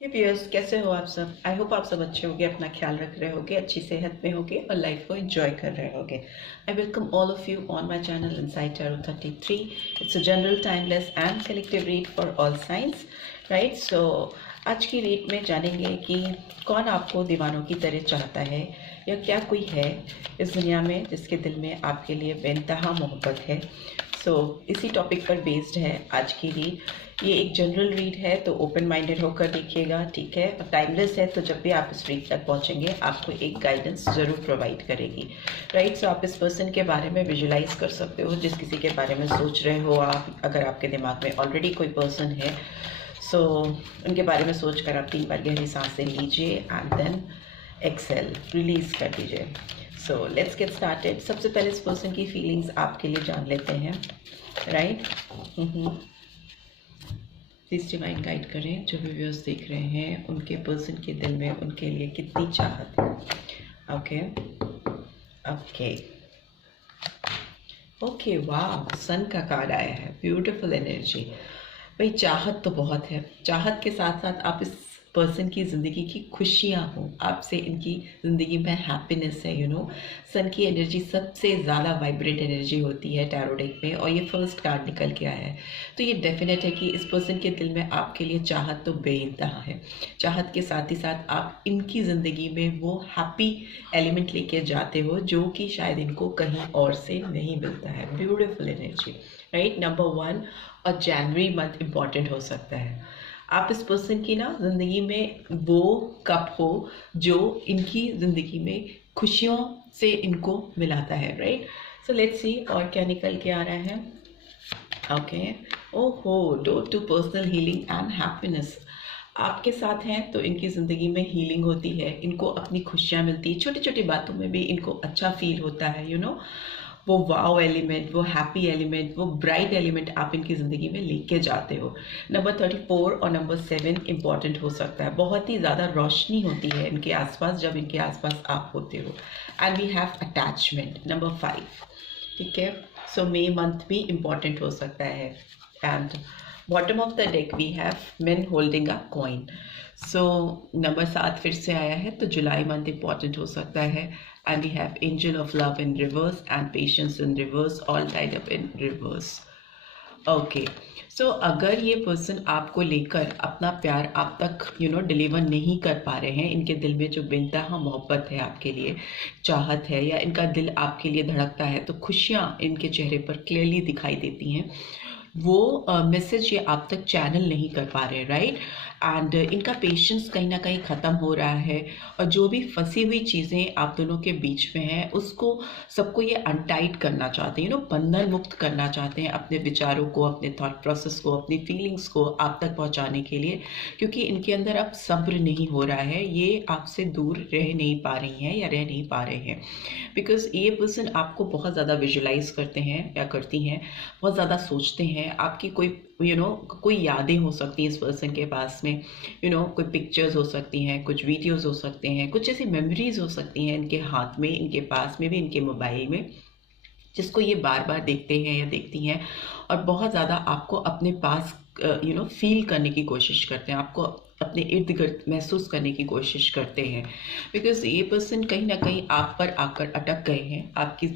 हे viewers, कैसे हो आप सब। आई होप आप सब अच्छे होंगे, अपना ख्याल रख रहे होगे, अच्छी सेहत में होगे और लाइफ को एंजॉय कर रहे होगे। I welcome all of you on my channel inside tarot 33। It's a general timeless and collective read for all signs, right. सो आज की रीड में जानेंगे कि कौन आपको दीवानों की तरह चाहता है, या क्या कोई है इस दुनिया में जिसके दिल में आपके लिए बेइंतहा मोहब्बत है। इसी टॉपिक पर बेस्ड है आज की रीड। ये एक जनरल रीड है, तो ओपन माइंडेड होकर देखिएगा, ठीक है। और टाइमलेस है, तो जब भी आप इस रीड तक पहुंचेंगे आपको एक गाइडेंस ज़रूर प्रोवाइड करेगी, राइट। सो आप इस पर्सन के बारे में विजुलाइज कर सकते हो, जिस किसी के बारे में सोच रहे हो आप। अगर आपके दिमाग में ऑलरेडी कोई पर्सन है, सो उनके बारे में सोच कर आप 3 बार गहरी सांसें लीजिए एंड देन एक्सेल, रिलीज कर दीजिए। So let's get started. सबसे पहले इस पर्सन की फीलिंग्स आपके लिए जान लेते हैं, राइट। प्लीज डिवाइन गाइड करें जो भी व्यूअर्स देख रहे हैं, उनके पर्सन के दिल में उनके लिए कितनी चाहत है। ओके ओके ओके, वाह, सन का कार्ड आया है, ब्यूटीफुल एनर्जी। भाई चाहत तो बहुत है, चाहत के साथ साथ आप इस पर्सन की ज़िंदगी की खुशियाँ हो, आपसे इनकी ज़िंदगी में हैप्पीनेस है, सन की एनर्जी सबसे ज़्यादा वाइब्रेंट एनर्जी होती है टैरो डेक में, और ये फर्स्ट कार्ड निकल के आया है। तो ये डेफिनेट है कि इस पर्सन के दिल में आपके लिए चाहत तो बेइंतहा है। चाहत के साथ ही साथ आप इनकी ज़िंदगी में वो हैप्पी एलिमेंट लेके जाते हो जो कि शायद इनको कहीं और से नहीं मिलता है। Beautiful energy, right. नंबर 1 और जनवरी मंथ इम्पॉर्टेंट हो सकता है। आप इस पर्सन की ना ज़िंदगी में वो कप हो जो इनकी ज़िंदगी में खुशियों से इनको मिलाता है, राइट। सो लेट्स सी और क्या निकल के आ रहा है। ओके, ओहो, door to personal healing and happiness. आपके साथ हैं तो इनकी ज़िंदगी में हीलिंग होती है, इनको अपनी खुशियाँ मिलती है, छोटी छोटी बातों में भी इनको अच्छा फील होता है, वो वाव एलिमेंट, वो हैप्पी एलिमेंट, वो ब्राइट एलिमेंट आप इनकी ज़िंदगी में लेके जाते हो। नंबर 34 और नंबर 7 इंपॉर्टेंट हो सकता है। बहुत ही ज़्यादा रोशनी होती है इनके आसपास जब इनके आसपास आप होते हो। And we have attachment, number 5, ठीक है। सो मे मंथ भी इम्पॉर्टेंट हो सकता है। And bottom of the deck we have man holding a coin. So number 7 फिर से आया है, तो जुलाई मंथ इम्पॉर्टेंट हो सकता है। And we have angel of love in reverse and patience in reverse, all tied up in reverse. Okay, so अगर ये पर्सन आपको लेकर अपना प्यार आप तक डिलीवर नहीं कर पा रहे हैं, इनके दिल में जो बेइंतहा मोहब्बत है आपके लिए, चाहत है, या इनका दिल आपके लिए धड़कता है, तो खुशियाँ इनके चेहरे पर क्लियरली दिखाई देती हैं। वो मैसेज ये आप तक चैनल नहीं कर पा रहे, राइट। एंड इनका पेशेंस कहीं ना कहीं ख़त्म हो रहा है, और जो भी फंसी हुई चीज़ें आप दोनों के बीच में हैं उसको सबको ये अनटाइट करना चाहते हैं, बंधन मुक्त करना चाहते हैं अपने विचारों को, अपने थॉट प्रोसेस को, अपनी फीलिंग्स को आप तक पहुंचाने के लिए। क्योंकि इनके अंदर अब सब्र नहीं हो रहा है, ये आपसे दूर रह नहीं पा रही हैं या रह नहीं पा रहे हैं। बिकॉज ये पर्सन आपको बहुत ज़्यादा विजुलाइज करते हैं या करती हैं, बहुत ज़्यादा सोचते हैं। आपकी कोई कोई यादें हो सकती हैं इस पर्सन के पास में, कोई पिक्चर्स हो सकती हैं, कुछ वीडियोस हो सकते हैं, कुछ ऐसी मेमोरीज हो सकती हैं इनके हाथ में, इनके पास में भी, इनके मोबाइल में, जिसको ये बार बार देखते हैं या देखती हैं, और बहुत ज़्यादा आपको अपने पास फील करने की कोशिश करते हैं, आपको अपने इर्द गिर्द महसूस करने की कोशिश करते हैं। बिकॉज ये पर्सन कहीं ना कहीं आप पर आकर अटक गए हैं, आपकी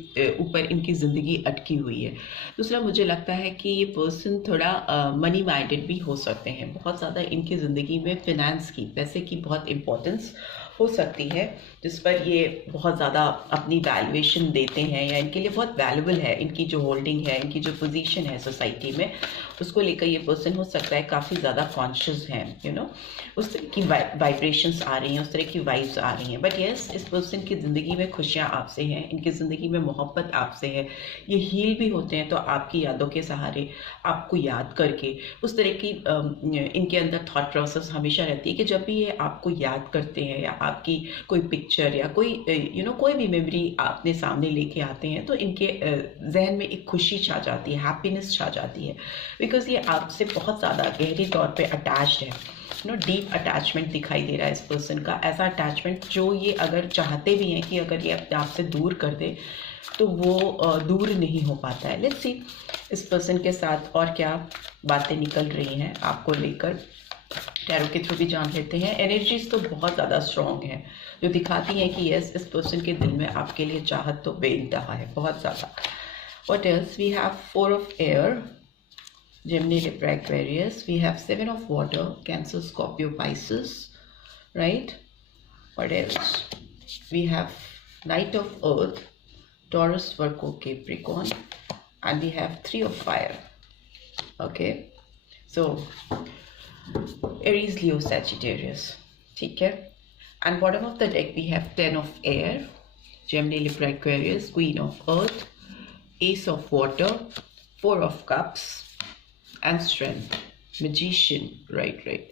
ऊपर इनकी ज़िंदगी अटकी हुई है। दूसरा, मुझे लगता है कि ये पर्सन थोड़ा मनी माइंडेड भी हो सकते हैं। बहुत ज़्यादा इनकी ज़िंदगी में फिनेंस की, पैसे की बहुत इम्पोर्टेंस हो सकती है, जिस पर ये बहुत ज़्यादा अपनी वैल्यूएशन देते हैं, या इनके लिए बहुत वैल्यूबल है इनकी जो होल्डिंग है, इनकी जो पोजीशन है सोसाइटी में, उसको लेकर ये पर्सन हो सकता है काफ़ी ज़्यादा कॉन्शियस हैं। उस तरह की वाइब्रेशंस आ रही हैं, उस तरह की वाइब्स आ रही हैं। बट येस, इस पर्सन की ज़िंदगी में खुशियाँ आपसे हैं, इनकी ज़िंदगी में मोहब्बत आपसे है। ये हील भी होते हैं तो आपकी यादों के सहारे, आपको याद करके। उस तरह की इनके अंदर थॉट प्रोसेस हमेशा रहती है कि जब भी ये आपको याद करते हैं, या आपकी कोई पिक्चर या कोई कोई भी मेमोरी आपने सामने लेके आते हैं, तो इनके जहन में एक खुशी छा जाती है, हैप्पीनेस छा जाती है। बिकॉज ये आपसे बहुत ज़्यादा गहरी तौर पे अटैच्ड है, डीप अटैचमेंट दिखाई दे रहा है इस पर्सन का। ऐसा अटैचमेंट जो ये अगर चाहते भी हैं कि अगर ये अपने आप से दूर कर दे, तो वो दूर नहीं हो पाता है। लेट्स सी इस पर्सन के साथ और क्या बातें निकल रही हैं आपको लेकर। टैरो के थ्रू भी जान लेते हैं। एनर्जीज तो बहुत ज़्यादा स्ट्रॉन्ग हैं जो दिखाती हैं कि यस, इस पर्सन के दिल में आपके लिए चाहत तो बेइंतहा है, बहुत ज़्यादा। What else? We have 4 of air, Gemini, Libra, Aquarius. We have 7 of water, Cancer, Scorpio, Pisces, right? What else? We have Knight of Earth, Taurus, Virgo, Capricorn, and we have 3 of fire. Okay, so Aries, Leo, Sagittarius. ठीक है? And bottom of the deck we have 10 of air, Gemini, Libra, Aquarius, Queen of Earth, Ace of Water, 4 of Cups, and Strength, Magician, right.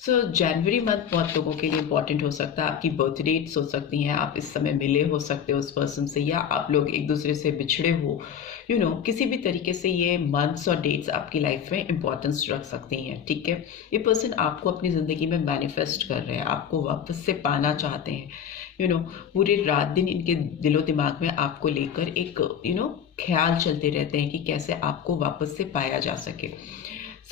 So January month बहुत लोगों के लिए important हो सकता है। आपकी बर्थ डेट्स हो सकती हैं, आप इस समय मिले हो सकते हो उस पर्सन से, या आप लोग एक दूसरे से बिछड़े हो, किसी भी तरीके से ये मंथ्स और डेट्स आपकी लाइफ में इंपॉर्टेंस रख सकती हैं। ठीक है, ये पर्सन आपको अपनी ज़िंदगी में मैनिफेस्ट कर रहे हैं, आपको वापस से पाना चाहते हैं। पूरे रात दिन इनके दिलो दिमाग में आपको लेकर एक ख्याल चलते रहते हैं कि कैसे आपको वापस से पाया जा सके।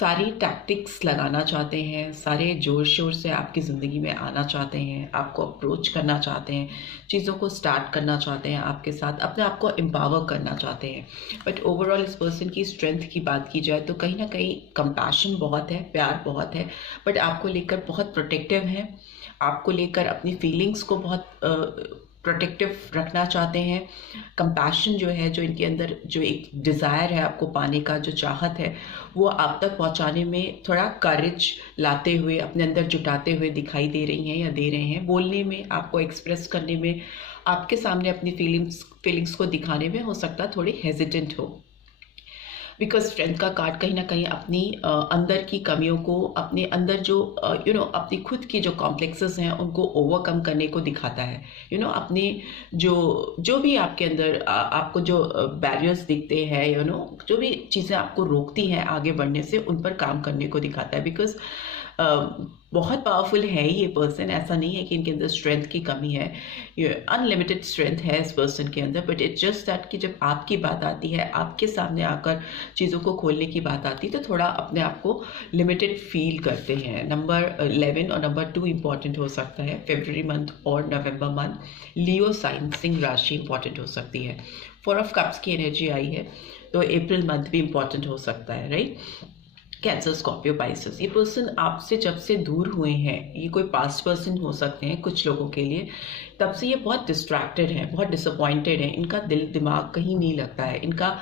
सारी टैक्टिक्स लगाना चाहते हैं, सारे जोर शोर से आपकी ज़िंदगी में आना चाहते हैं, आपको अप्रोच करना चाहते हैं, चीज़ों को स्टार्ट करना चाहते हैं आपके साथ, अपने आप को एम्पावर करना चाहते हैं। बट ओवरऑल इस पर्सन की स्ट्रेंथ की बात की जाए तो कहीं ना कहीं कंपैशन बहुत है, प्यार बहुत है, बट आपको लेकर बहुत प्रोटेक्टिव हैं, आपको लेकर अपनी फीलिंग्स को बहुत प्रोटेक्टिव रखना चाहते हैं। कंपैशन जो है, जो इनके अंदर जो एक डिज़ायर है आपको पाने का, जो चाहत है, वो आप तक पहुंचाने में थोड़ा करेज लाते हुए, अपने अंदर जुटाते हुए दिखाई दे रही हैं या दे रहे हैं। बोलने में, आपको एक्सप्रेस करने में, आपके सामने अपनी फीलिंग्स को दिखाने में हो सकता है थोड़ी हेजिटेंट हो, बिकॉज स्ट्रेंथ का कार्ड कहीं ना कहीं अपनी अंदर की कमियों को, अपने अंदर जो अपनी खुद की जो कॉम्प्लेक्सेस हैं उनको ओवरकम करने को दिखाता है। अपने जो भी आपके अंदर आपको जो बैरियर्स दिखते हैं, जो भी चीज़ें आपको रोकती हैं आगे बढ़ने से, उन पर काम करने को दिखाता है। बिकॉज बहुत पावरफुल है ये पर्सन, ऐसा नहीं है कि इनके अंदर स्ट्रेंथ की कमी है, अनलिमिटेड स्ट्रेंथ है इस पर्सन के अंदर। बट इट्स जस्ट दैट कि जब आपकी बात आती है, आपके सामने आकर चीज़ों को खोलने की बात आती है, तो थोड़ा अपने आप को लिमिटेड फील करते हैं। नंबर 11 और नंबर 2 इंपॉर्टेंट हो सकता है, फरवरी मंथ और नवंबर मंथ। लियो साइन, सिंह राशि इंपॉर्टेंट हो सकती है। 4 ऑफ कप्स की एनर्जी आई है, तो अप्रैल मंथ भी इंपॉर्टेंट हो सकता है, राइट। कैंसर, स्कॉर्पियो, पाइसेस, ये पर्सन आपसे जब से दूर हुए हैं, ये कोई पास्ट पर्सन हो सकते हैं कुछ लोगों के लिए, तब से ये बहुत डिस्ट्रैक्टेड है, बहुत डिसअपॉइंटेड है। इनका दिल दिमाग कहीं नहीं लगता है, इनका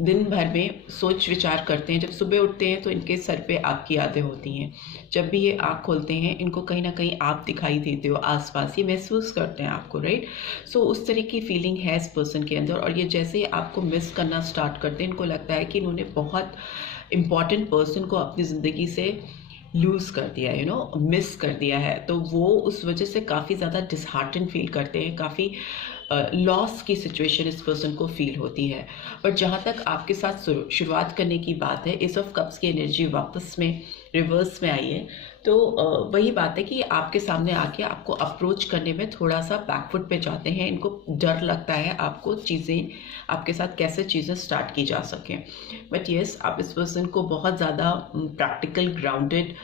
दिन भर में सोच विचार करते हैं। जब सुबह उठते हैं तो इनके सर पे आपकी यादें होती हैं, जब भी ये आँख खोलते हैं इनको कहीं ना कहीं आप दिखाई देते हो आसपास, ये महसूस करते हैं आपको, राइट। सो उस तरह की फीलिंग है इस पर्सन के अंदर, और ये जैसे ही आपको मिस करना स्टार्ट करते हैं, इनको लगता है कि इन्होंने बहुत इम्पॉर्टेंट पर्सन को अपनी ज़िंदगी से लूज़ कर दिया है, मिस कर दिया है। तो वो उस वजह से काफ़ी ज़्यादा डिसहार्टन फील करते हैं, काफ़ी लॉस की सिचुएशन इस पर्सन को फील होती है। बट जहाँ तक आपके साथ शुरुआत करने की बात है, एस ऑफ कप्स की एनर्जी वापस में रिवर्स में आई है, तो वही बात है कि आपके सामने आके आपको अप्रोच करने में थोड़ा सा बैकफुट पे जाते हैं। इनको डर लगता है आपको चीज़ें, आपके साथ कैसे चीज़ें स्टार्ट की जा सकें। बट येस, आप इस पर्सन को बहुत ज़्यादा प्रैक्टिकल ग्राउंडेड,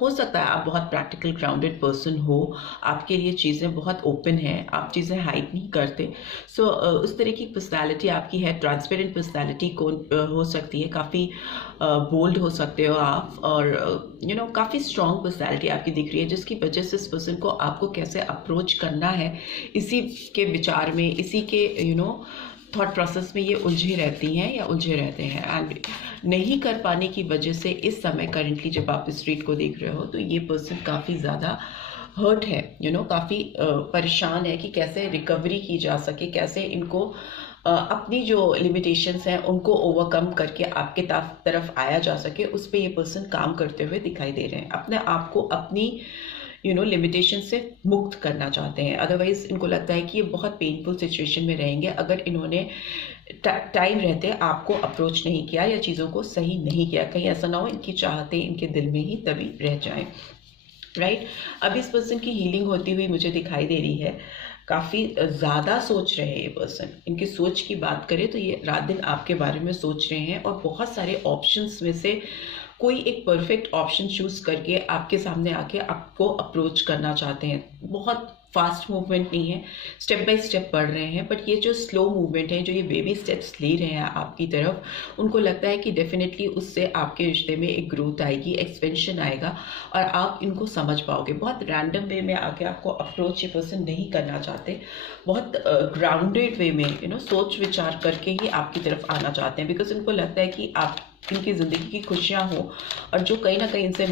हो सकता है आप बहुत प्रैक्टिकल ग्राउंडेड पर्सन हो, आपके लिए चीज़ें बहुत ओपन हैं, आप चीज़ें हाइड नहीं करते। सो उस तरह की पर्सनैलिटी आपकी है, ट्रांसपेरेंट पर्सनैलिटी को हो सकती है, काफ़ी बोल्ड हो सकते हो आप, और काफ़ी स्ट्रॉन्ग पर्सनैलिटी आपकी दिख रही है, जिसकी वजह से इस पर्सन को आपको कैसे अप्रोच करना है, इसी के विचार में, इसी के थॉट प्रोसेस में ये उलझे रहती हैं या उलझे रहते हैं। एंड नहीं कर पाने की वजह से इस समय करंटली जब आप इस स्ट्रीट को देख रहे हो, तो ये पर्सन काफ़ी ज़्यादा हर्ट है, काफ़ी परेशान है कि कैसे रिकवरी की जा सके, कैसे इनको अपनी जो लिमिटेशंस हैं उनको ओवरकम करके आपके तरफ आया जा सके, उस पर ये पर्सन काम करते हुए दिखाई दे रहे हैं। अपने आप को अपनी लिमिटेशन से मुक्त करना चाहते हैं। अदरवाइज इनको लगता है कि ये बहुत पेनफुल सिचुएशन में रहेंगे अगर इन्होंने टाइम रहते आपको अप्रोच नहीं किया या चीज़ों को सही नहीं किया। कहीं ऐसा ना हो इनकी चाहतें इनके दिल में ही तभी रह जाएं, राइट। अब इस पर्सन की हीलिंग होती हुई मुझे दिखाई दे रही है। काफ़ी ज़्यादा सोच रहे हैं ये पर्सन। इनकी सोच की बात करें तो ये रात दिन आपके बारे में सोच रहे हैं और बहुत सारे ऑप्शंस में से कोई एक परफेक्ट ऑप्शन चूज करके आपके सामने आके आपको अप्रोच करना चाहते हैं। बहुत फास्ट मूवमेंट नहीं है, स्टेप बाय स्टेप बढ़ रहे हैं, बट ये जो स्लो मूवमेंट है, जो ये बेबी स्टेप्स ले रहे हैं आपकी तरफ, उनको लगता है कि डेफिनेटली उससे आपके रिश्ते में एक ग्रोथ आएगी, एक्सपेंशन आएगा और आप इनको समझ पाओगे। बहुत रैंडम वे में आके आपको अप्रोच ये पर्सन नहीं करना चाहते, बहुत ग्राउंडेड वे में सोच विचार करके ही आपकी तरफ आना चाहते हैं, बिकॉज उनको लगता है कि आप इनकी ज़िंदगी की खुशियाँ हो और जो कहीं ना कहीं इनसे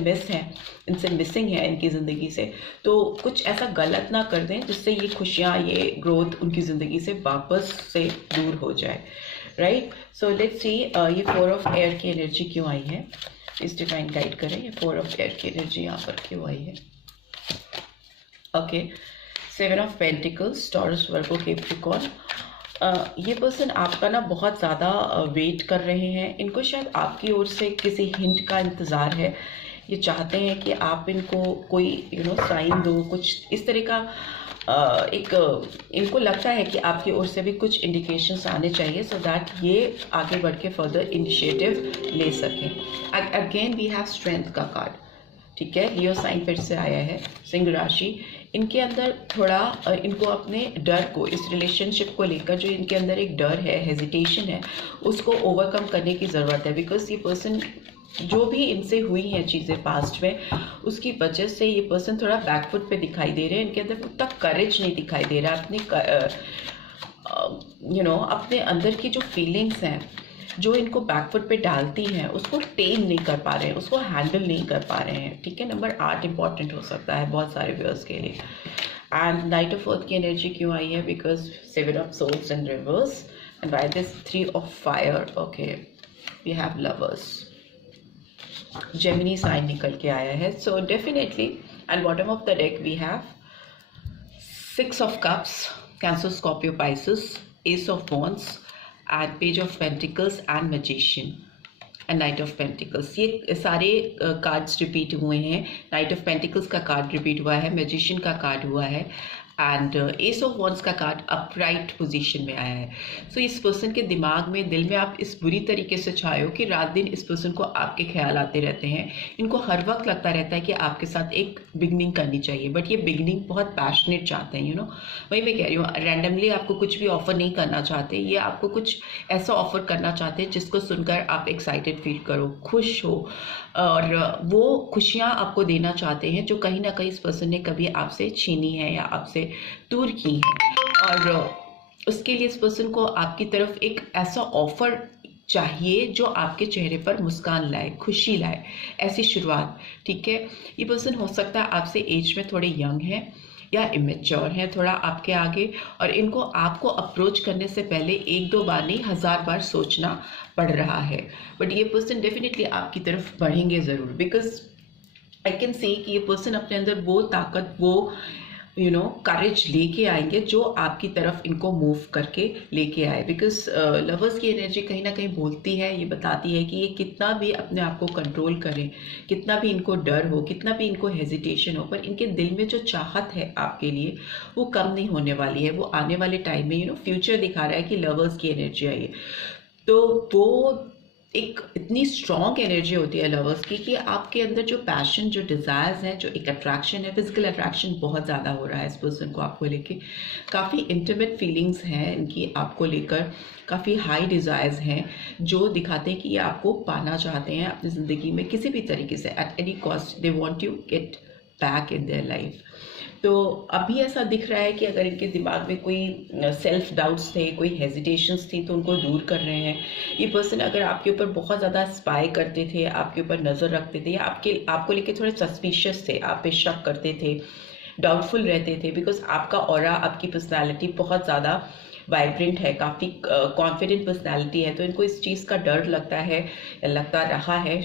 मिसिंग है इनकी ज़िंदगी से, तो कुछ ऐसा गलत ना कर दें जिससे ये खुशियाँ, ये ग्रोथ उनकी ज़िंदगी से वापस से दूर हो जाए। राइट, सो लेट्स सी ये 4 ऑफ एयर की एनर्जी क्यों आई है, इस डिवाइन गाइड करें ये 4 ऑफ एयर की एनर्जी यहाँ पर क्यों आई है। Okay, 7 of pentacles, taurus, Virgo, Capricorn. ये पर्सन आपका ना बहुत ज़्यादा वेट कर रहे हैं, इनको शायद आपकी ओर से किसी हिंट का इंतज़ार है। ये चाहते हैं कि आप इनको कोई साइन दो, कुछ इस तरह का इनको लगता है कि आपकी ओर से भी कुछ इंडिकेशंस आने चाहिए सो दैट ये आगे बढ़ के फर्दर इनिशिएटिव ले सकें। अगेन वी हैव स्ट्रेंथ का कार्ड, ठीक है, लियो साइन फिर से आया है, सिंह राशि। इनके अंदर थोड़ा इनको अपने डर को, इस रिलेशनशिप को लेकर जो इनके अंदर एक डर है, हेजिटेशन है, उसको ओवरकम करने की ज़रूरत है। बिकॉज ये पर्सन, जो भी इनसे हुई हैं चीज़ें पास्ट में, उसकी वजह से ये पर्सन थोड़ा बैकफुट पे दिखाई दे रहे हैं। इनके अंदर उतना करेज नहीं दिखाई दे रहा, अपने अंदर की जो फीलिंग्स हैं जो इनको बैकफुट पे डालती हैं उसको टेम नहीं कर पा रहे हैं, उसको हैंडल नहीं कर पा रहे हैं। ठीक है, नंबर 8 इंपॉर्टेंट हो सकता है बहुत सारे व्यूअर्स के लिए। एंड नाइट ऑफ अर्थ की एनर्जी क्यों आई है, because 7 of swords in reverse and by this 3 of fire. Okay, we have lovers, Gemini sign निकल के आया है, so definitely. And bottom of the deck we have 6 of cups, Cancer, Scorpio, Pisces, ace of wands and page of pentacles and magician and knight of pentacles. ये सारे cards repeat हुए हैं। Knight of pentacles का card repeat हुआ है, magician का card हुआ है एंड एस ऑफ वॉन्ड्स का कार्ड अपराइट पोजीशन में आया है। सो इस पर्सन के दिमाग में, दिल में आप इस बुरी तरीके से चाहे हो कि रात दिन इस पर्सन को आपके ख्याल आते रहते हैं। इनको हर वक्त लगता रहता है कि आपके साथ एक बिगनिंग करनी चाहिए, बट ये बिगनिंग बहुत पैशनेट चाहते हैं। वही मैं कह रही हूँ, रैंडमली आपको कुछ भी ऑफर नहीं करना चाहते, ये आपको कुछ ऐसा ऑफर करना चाहते हैं जिसको सुनकर आप एक्साइटेड फील करो, खुश हो, और वो खुशियाँ आपको देना चाहते हैं जो कहीं ना कहीं इस पर्सन ने कभी आपसे छीनी है या आपसे दूर की है। और उसके लिए इस पर्सन को आपकी तरफ एक ऐसा ऑफर चाहिए जो आपके चेहरे पर मुस्कान लाए, खुशी लाए, ऐसी शुरुआत। ठीक है, ये पर्सन हो सकता है आपसे एज में थोड़े यंग है या इमेच्योर है थोड़ा आपके आगे, और इनको आपको अप्रोच करने से पहले 1-2 बार नहीं 1000 बार सोचना पड़ रहा है। बट ये पर्सन डेफिनेटली आपकी तरफ बढ़ेंगे ज़रूर, बिकॉज आई कैन से कि ये पर्सन अपने अंदर वो ताकत, वो करेज लेके आएंगे जो आपकी तरफ इनको मूव करके लेके आए। बिकॉज लवर्स की एनर्जी कहीं ना कहीं बोलती है, ये बताती है कि ये कितना भी अपने आप को कंट्रोल करें, कितना भी इनको डर हो, कितना भी इनको हेजिटेशन हो, पर इनके दिल में जो चाहत है आपके लिए वो कम नहीं होने वाली है। वो आने वाले टाइम में फ्यूचर दिखा रहा है कि लवर्स की एनर्जी आई है, तो वो एक इतनी स्ट्रॉन्ग एनर्जी होती है लवर्स की कि आपके अंदर जो पैशन, जो डिज़ायर्स हैं, जो एक अट्रैक्शन है, फिजिकल अट्रैक्शन बहुत ज़्यादा हो रहा है इस पर्सन को आपको लेके। काफ़ी इंटीमेट फीलिंग्स हैं इनकी आपको लेकर, काफ़ी हाई डिज़ायर्स हैं जो दिखाते हैं कि ये आपको पाना चाहते हैं अपनी ज़िंदगी में किसी भी तरीके से, at any cost they want you get back in their life. तो अभी ऐसा दिख रहा है कि अगर इनके दिमाग में कोई सेल्फ डाउट्स थे, कोई हेजिटेशंस थी, तो उनको दूर कर रहे हैं। ये पर्सन अगर आपके ऊपर बहुत ज़्यादा स्पाई करते थे, आपके ऊपर नज़र रखते थे, या आपको लेके थोड़े सस्पिशियस थे, आप पे शक करते थे, डाउटफुल रहते थे, बिकॉज आपका ऑरा, आपकी पर्सनैलिटी बहुत ज़्यादा वाइब्रेंट है, काफ़ी कॉन्फिडेंट पर्सनैलिटी है, तो इनको इस चीज़ का डर लगता है या लगता रहा है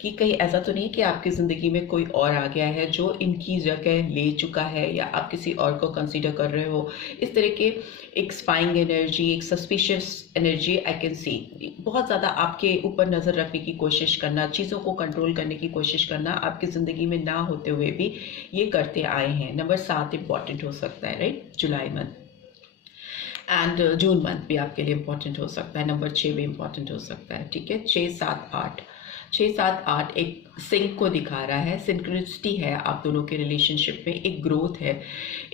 कि कहीं ऐसा तो नहीं कि आपकी ज़िंदगी में कोई और आ गया है जो इनकी जगह ले चुका है, या आप किसी और को कंसीडर कर रहे हो। इस तरह के एक स्पाइंग एनर्जी, एक suspicious energy I can see. बहुत ज़्यादा आपके ऊपर नज़र रखने की कोशिश करना, चीज़ों को कंट्रोल करने की कोशिश करना, आपकी ज़िंदगी में ना होते हुए भी ये करते आए हैं। नंबर 7 इंपॉर्टेंट हो सकता है, right, July month and June month भी आपके लिए इंपॉर्टेंट हो सकता है। नंबर 6 भी इंपॉर्टेंट हो सकता है। ठीक है, 6, 7, 8 6, 7, 8 एक सिंक को दिखा रहा है, सिंक्रोनिसिटी है आप दोनों के रिलेशनशिप में, एक ग्रोथ है,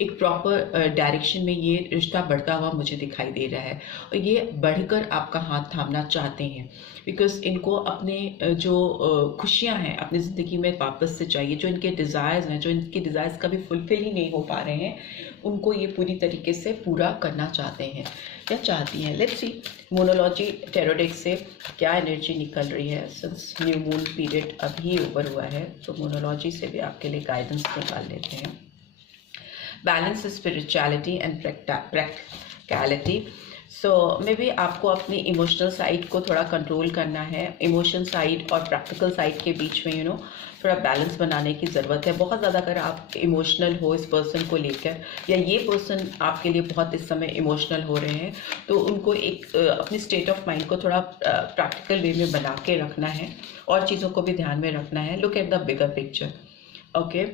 एक प्रॉपर डायरेक्शन में ये रिश्ता बढ़ता हुआ मुझे दिखाई दे रहा है और ये बढ़कर आपका हाथ थामना चाहते हैं बिकॉज इनको अपने जो खुशियां हैं अपनी ज़िंदगी में वापस से चाहिए, जो इनके डिज़ायर्स हैं, जो इनके डिज़ायर्स कभी फुलफिल ही नहीं हो पा रहे हैं, उनको ये पूरी तरीके से पूरा करना चाहते हैं या चाहती हैं। लेट्स सी मोनोलॉजी टैरो डेक से क्या एनर्जी निकल रही है सिंस न्यू मून पीरियड अभी ओवर हुआ है, तो मोनोलॉजी से भी आपके लिए गाइडेंस निकाल लेते हैं। Balance spirituality and practicality. So may be आपको अपनी इमोशनल साइड को थोड़ा कंट्रोल करना है, इमोशन साइड और प्रैक्टिकल साइड के बीच में थोड़ा बैलेंस बनाने की ज़रूरत है। बहुत ज़्यादा अगर आप इमोशनल हो इस पर्सन को लेकर या ये पर्सन आपके लिए बहुत इस समय इमोशनल हो रहे हैं, तो उनको एक अपनी स्टेट ऑफ माइंड को थोड़ा प्रैक्टिकल वे में बना के रखना है और चीज़ों को भी ध्यान में रखना है। Look at the bigger picture. Okay,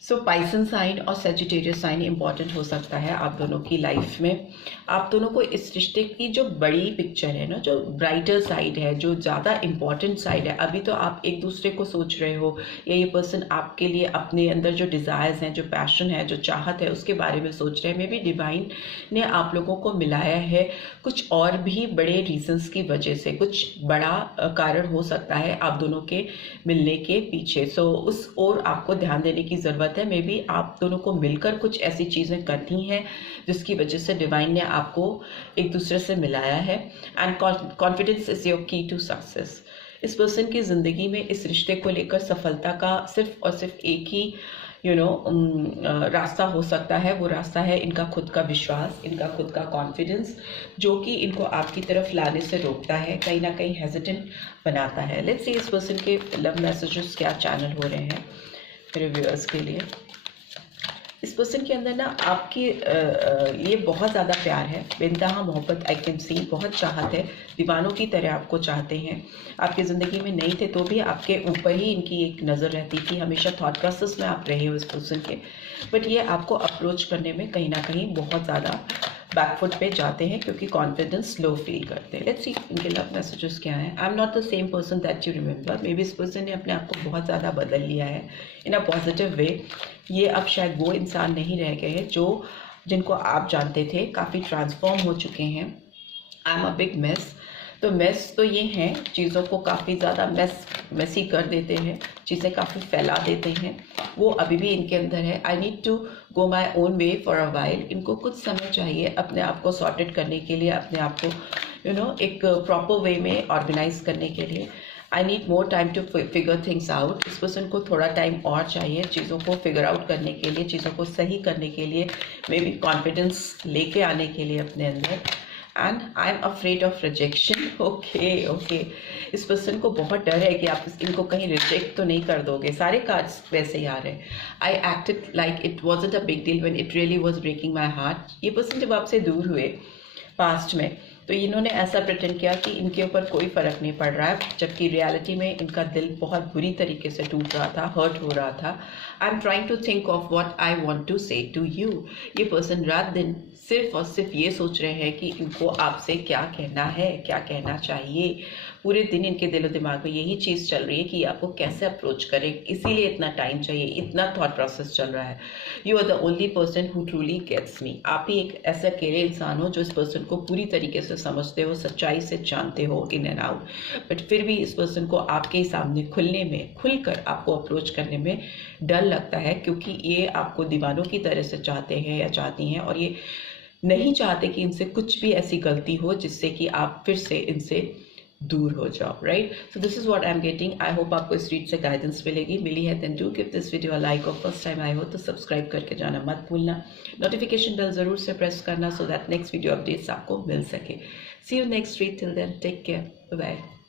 so Pisces sign और सेजिटेरियस साइन इंपॉर्टेंट हो सकता है आप दोनों की लाइफ में। आप दोनों को इस रिश्ते की जो बड़ी पिक्चर है ना, जो ब्राइटर साइड है, जो ज़्यादा इम्पॉर्टेंट साइड है, अभी तो आप एक दूसरे को सोच रहे हो या ये पर्सन आपके लिए अपने अंदर जो डिज़ायर्स हैं, जो पैशन है, जो चाहत है, उसके बारे में सोच रहे हैं। मे बी डिवाइन ने आप लोगों को मिलाया है कुछ और भी बड़े रीजंस की वजह से, कुछ बड़ा कारण हो सकता है आप दोनों के मिलने के पीछे। सो उस ओर आपको ध्यान देने की ज़रूरत है। मे बी आप दोनों को मिलकर कुछ ऐसी चीज़ें करनी हैं जिसकी वजह से डिवाइन ने आपको एक दूसरे से मिलाया है। एंड कॉन्फिडेंस इज योर की टू सक्सेस। इस पर्सन की ज़िंदगी में इस रिश्ते को लेकर सफलता का सिर्फ और सिर्फ एक ही रास्ता हो सकता है। वो रास्ता है इनका खुद का विश्वास, इनका खुद का कॉन्फिडेंस, जो कि इनको आपकी तरफ लाने से रोकता है, कहीं ना कहीं हेजिटेंट बनाता है। लेट्स सी इस पर्सन के लव मैसेजेस क्या चैनल हो रहे हैं मेरे व्यूअर्स के लिए। इस पर्सन के अंदर ना आपके लिए बहुत ज़्यादा प्यार है, बेइंतहा मोहब्बत आई कैन सी, बहुत चाहत है, दीवानों की तरह आपको चाहते हैं। आपकी ज़िंदगी में नहीं थे तो भी आपके ऊपर ही इनकी एक नज़र रहती थी, हमेशा थॉट प्रोसेस में आप रहे हो इस पर्सन के। बट ये आपको अप्रोच करने में कहीं ना कहीं बहुत ज़्यादा बैकफुट पे जाते हैं क्योंकि कॉन्फिडेंस लो फील करते हैं। लेट्स सी इनके लव मैसेजेस क्या हैं। I am not the same person that you remember. May be इस पर्सन ने अपने आप को बहुत ज़्यादा बदल लिया है इन अ पॉजिटिव वे। ये अब शायद वो इंसान नहीं रह गए हैं जिनको आप जानते थे, काफ़ी ट्रांसफॉर्म हो चुके हैं। I am a big mess. तो मेस तो ये हैं, चीज़ों को काफ़ी ज़्यादा मेसी कर देते हैं, चीज़ें काफ़ी फैला देते हैं, वो अभी भी इनके अंदर है। I need to go my own way for a while. इनको कुछ समय चाहिए अपने आप को सॉर्टेड करने के लिए, अपने आप को एक प्रॉपर वे में ऑर्गेनाइज करने के लिए। I need more time to figure things out. इस पर्सन को थोड़ा टाइम और चाहिए चीज़ों को फिगर आउट करने के लिए, चीज़ों को सही करने के लिए, मे बी कॉन्फिडेंस लेके आने के लिए अपने अंदर। And I am afraid of rejection. Okay, इस पर्सन को बहुत डर है कि आप इनको कहीं रिजेक्ट तो नहीं कर दोगे। सारे कार्ड्स वैसे ही आ रहे हैं। I acted like it wasn't a big deal when it really was breaking my heart. ये पर्सन जब आपसे दूर हुए पास्ट में तो इन्होंने ऐसा प्रिटेंड किया कि इनके ऊपर कोई फ़र्क नहीं पड़ रहा है, जबकि रियलिटी में इनका दिल बहुत बुरी तरीके से टूट रहा था, हर्ट हो रहा था। I am trying to think of what I want to say to you. ये पर्सन रात दिन सिर्फ और सिर्फ ये सोच रहे हैं कि इनको आपसे क्या कहना है, क्या कहना चाहिए। पूरे दिन इनके दिलो दिमाग में यही चीज़ चल रही है कि आपको कैसे अप्रोच करें, इसीलिए इतना टाइम चाहिए, इतना थॉट प्रोसेस चल रहा है। You are the only person who truly gets me. आप ही एक ऐसे अकेले इंसान हो जो इस पर्सन को पूरी तरीके से समझते हो, सच्चाई से जानते हो इन एंड आउट। बट फिर भी इस पर्सन को आपके सामने खुलकर आपको अप्रोच करने में डर लगता है, क्योंकि ये आपको दीवानों की तरह से चाहते हैं या चाहती हैं, और ये नहीं चाहते कि इनसे कुछ भी ऐसी गलती हो जिससे कि आप फिर से इनसे दूर हो जाओ। Right, so this is what I am getting. I hope आपको इस रीड से गाइडेंस मिली है। Then do give this video a like, और फर्स्ट टाइम आए हो तो सब्सक्राइब करके जाना मत भूलना। नोटिफिकेशन बेल जरूर से प्रेस करना so that next video updates आपको मिल सके। See you next read. Till then take care, bye bye.